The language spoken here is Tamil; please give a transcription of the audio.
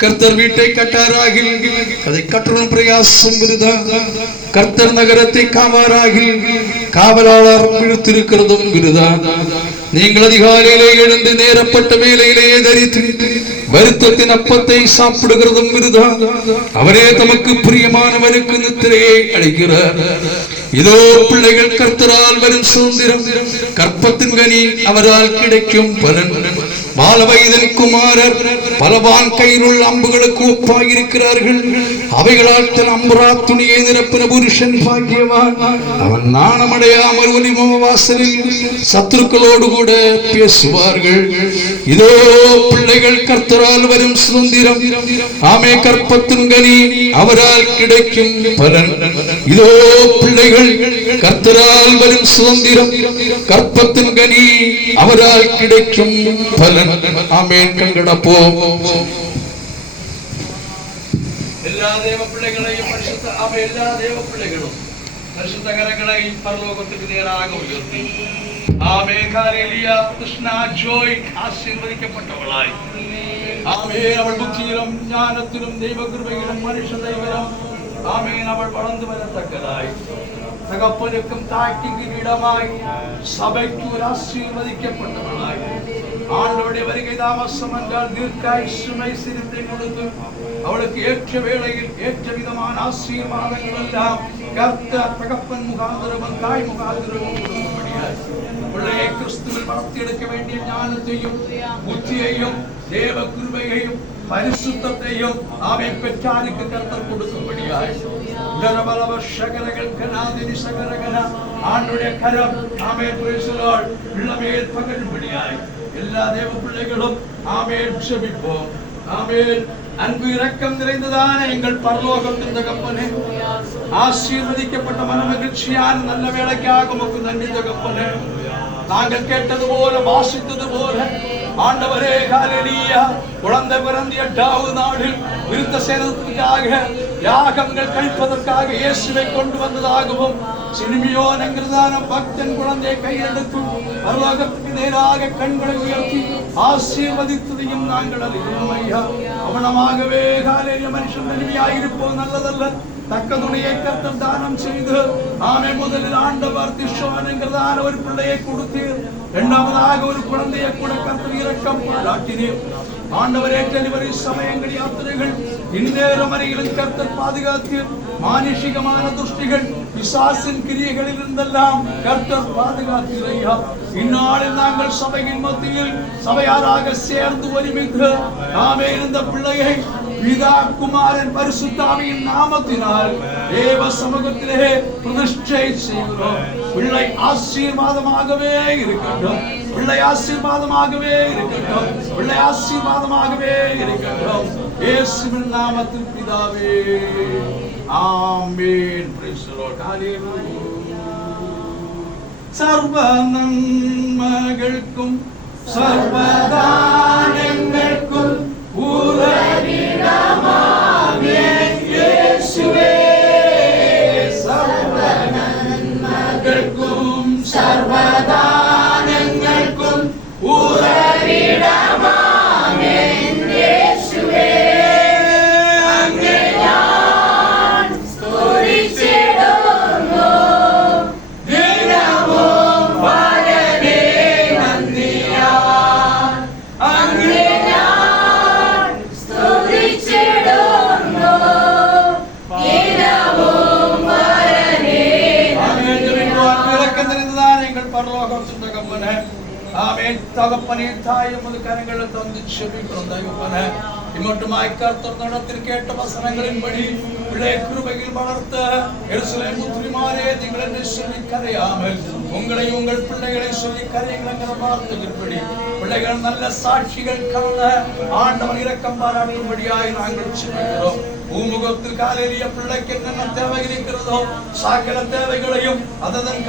கர்த்தர் வீட்டை கட்டாராகில் அதை கட்டணும் பிரயாசம் விருதான். கர்த்தர் நகரத்தை காவாராகில் காவலாளர் இழுத்திருக்கிறதும் விருதான். நீங்கள் அதிகாலையிலே எழுந்து நேரப்பட்ட வேலையிலேயே தரித்து வருத்தத்தின் அப்பத்தை சாப்பிடுகிறதும் விருதான். அவரே தமக்கு பிரியமானவருக்கு நித்திரையை அளிக்கிறார். இதோ பிள்ளைகள் கர்த்தரால் வரும் சுதந்திரம், கற்பத்தின் கனி அவரால் கிடைக்கும் பலன். பால வயதின் குமாரர் பலவான் கையிலுள்ள அம்புகளுக்கு ஒப்பாயிருக்கிறார்கள். அவைகளால் தன் அம்புரா துணியை நிரப்பின புருஷன் பாக்கியவான். அவன் நாணமடையாமல் ஒலிம வாசலில் சத்துருக்களோடு கூட பேசுவார்கள். இதோ பிள்ளைகள் கர்த்தரால் வரும் சுதந்திரம், ஆமே கற்பத்தின் கனி அவரால் கிடைக்கும் பலன். இதோ பிள்ளைகள் கர்த்தரால் வரும் சுதந்திரம், கற்பத்தின் கனி அவரால் கிடைக்கும் பலன். ஆமென். கண்கடப்போம். எல்லா தேவ பிள்ளைகளையும் பரிசுத்த ஆமென். எல்லா தேவ பிள்ளைகளும் பரிசுத்த கரங்களை பரலோகத்துக்கு நேராக உயர்த்தி ஆமென். ஹalleluya. கிருஷ்ணா ஜோய் ஆசீர்வதிக்கப்பட்டவளாய் ஆமென். அவள் புத்தியிலும் ஞானத்திலும் தெய்வ கிருபையிலும் மனுஷ தெய்வம் ஆமென் அவள் வளர்ந்து வரத்தக்கதாய் தகப்பனுக்கும் தாய்க்கும் இடமாய் சபைக்கு ஒரு ஆசீர்வதிக்கப்பட்டவளாய் ஆண்டவருடைய வருகை தாமசம் என்றால் தீர்க்காயுசுமை சிரித்தை கொடுத்து அவளுக்கு ஏற்ற வேளையில் ஏற்ற விதமான ஆசீர்வாதங்கள் எல்லாம் கர்த்தர் தகப்பன் முகாந்திரமும் தாய் முகாந்திரமும் கொடுக்கும்படியாய் பிள்ளையை கிறிஸ்துவில் வளர்த்தி எடுக்க வேண்டிய ஞானத்தையும் புத்தியையும் தேவ கிருபையையும் பரிசுத்தத்தையும் ஆமென் பெற்றாருக்கு கர்த்தர் கொடுக்கும்படியாய் கரபலவ சகரகள் கனாதினி சகரகன ஆண்டவருடைய கரம் ஆமென் பிரேசலால் உள்ளமேல் பகரும்படியாய் எல்லா தேவ பிள்ளைகளும் ஆமென் ஜெபிப்போம். ஆமென். அன்பு இரக்கம் நிறைந்ததான எங்கள் பரலோகத்தின் தகப்பனே, ஆசீர்வதிக்கப்பட்ட மனமகிழ்ச்சியான நல்ல வேலைக்காக உமக்கு நன்றி தகப்பனே. நாங்கள் கேட்டது போல வாசித்தது போல ஆண்டவரே ஹalleluya குழந்தை பிறந்த 8வது நாளில் விருத்த சேதனத்திற்காக யாகங்கள் கழிப்பதற்காக இயேசுவை கொண்டு வந்ததாகவும் சிமியோன் என்கிறதான பக்தன் குழந்தையை கையெடுத்து பரலோகத்துக்கு நேராக கண்களை உயர்த்தி ஆசீர்வதித்ததையும் நாங்கள் அறிகிறோம் ஐயா. அவனமாகவே ஹalleluya மனுஷன் தனிமையாயிருப்போம் நல்லதல்ல. தக்க துணையை கர்த்தர் தானம் செய்து ஆமென். முதலில் ஆண்டவர் திஷோன் என்கிறதான ஒரு பிள்ளையை கொடுத்தீர். இரண்டாவதாக ஒரு குழந்தையை கூட கர்த்தர் இரக்கம் பாராட்டினீர். ஆண்டவரே டெலிவரி சமயங்கள் யாத்திரைகள் இந்நேரம் வரையிலும் கர்த்தர் பாதுகாத்து மானுஷிகமான துஷ்டிகள் பிசாசின் கிரியைகளில் இருந்தெல்லாம் கர்த்தர் பாதுகாத்தீரையா. இந்நாளில் நாங்கள் சபையின் மத்தியில் சபையாராக சேர்ந்து ஒருமித்து ஆமென் இந்த பிள்ளையை பிதா குமாரன் பரிசுத்தாவியின் நாமத்தினால் தேவ சமூகத்திலே பிரதிஷ்டை செய்கிறோம். பிள்ளை ஆசீர்வாதமாகவே இருக்கட்டும், பிள்ளை ஆசீர்வாதமாகவே இருக்கட்டும், பிள்ளை ஆசீர்வாதமாகவே இருக்கட்டும். இயேசுவின் நாமத்தில் பிதாவே, ஆமென். Praise the Lord. Hallelujah. சர்வ நன்மைகளுக்கும் சர்வதானங்களுக்கும் உறவிடமாகிய இயேசுவே, சர்வ நன்மைகளுக்கும் சர்வதானங்களுக்கும் உறவிடமாகிய இயேசுவே, அங்கே நான் ஸ்துதித்திடுமோ தினமும் பரனே நந்தியான், அங்கே நான் ஸ்துதித்திடுமோ தினமும் பரனே நந்தியான். எங்கள் பரலோகம் சென்ற கம்பனே, ஆமென். தகப்பனே, தாய் உமது கரங்களை தந்து செபிக்கிறோம் தகப்பனே. இம்மட்டுமாய் கர்த்தர் நடத்தில் கேட்ட வசனங்களின்படி பிள்ளை கிருபையில் வளர்த்த எருசலேம் புத்திரிமாரே, நீங்கள் என்று சொல்லி கரையாமல் உங்களை உங்கள் பிள்ளைகளை சொல்லி கரையங்கிற வார்த்தையின்படி பிள்ளைகள் நல்ல சாட்சிகள் காண ஆண்டவர் இரக்கம் பாராட்டும்படியாய் நாங்கள் செபிக்கிறோம். பூமுகத்தில் காலையிலேயே பிள்ளைக்கு என்னென்ன தேவை இருக்கிறதோ சகல தேவைகளையும் அதன்